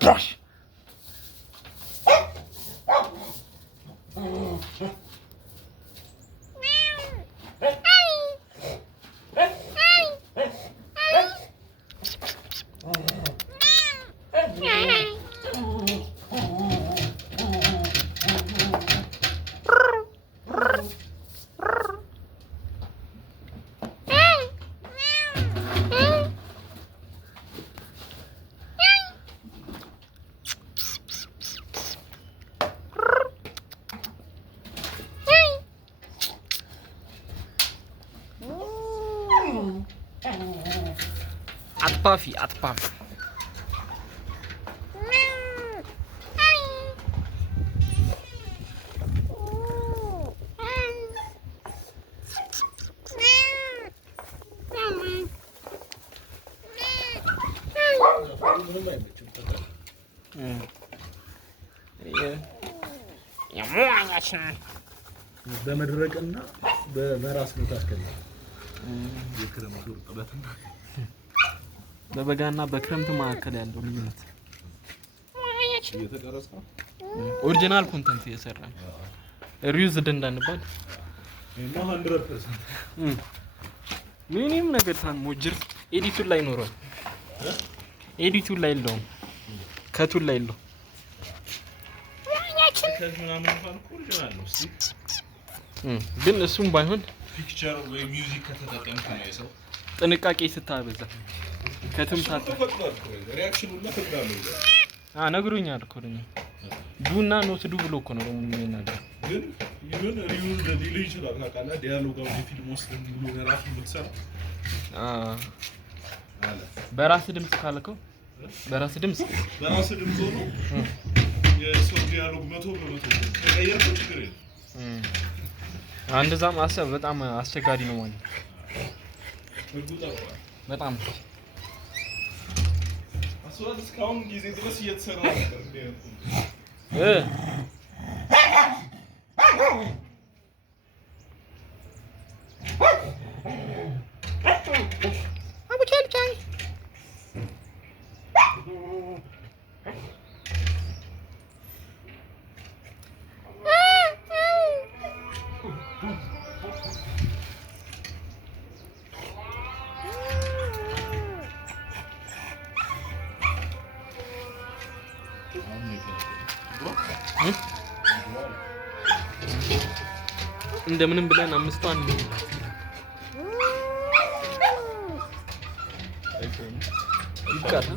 Gosh. Atpafi. በመድረቅና በራስ መካከል የክረምቱ እርጥበትና በበጋና በክረምት መካከል ያለው ልዩነት እየተቀረጸ ኦሪጂናል ኮንተንት እየሰራን ሪዩዝድ እንዳንባል እና 100% ምንም ነገር ሳንሞጅር ኤዲቱን ላይ ኖሯል። ኤዲቱን ላይ የለውም፣ ከቱን ላይ የለውም። ከዝናምን እንኳን ኦሪጂናል ነው። እስቲ ግን እሱም ባይሆን ፒክቸር ወይ ሚውዚክ ከተጠቀምክ ነው የሰው ጥንቃቄ ስታበዛ ከትምታት ሪአክሽኑ ሁሉ ፈቅዳለሁ። ነግሮኛል እኮ ነው ዱና ኖት ዱ ብሎ እኮ ነው የሚናገር። ግን ይሁን ሪዩን ሊል ይችላል። ታውቃለህ ዲያሎግ አሁን ፊልም ውስጥ ብሎ ራሱ የምትሰራ አለ በራስ ድምጽ ካልከው በራስ ድምጽ ሆኖ የሰው ዲያሎግ 100% ተቀየረ ችግር የለም። እንደዛ ማሰብ በጣም አስቸጋሪ ነው ማለት ነው። በጣም አስዋል እስካሁን ጊዜ ድረስ እየተሰራ ነበር እንደምንም ብለን አምስቷን ይቃታ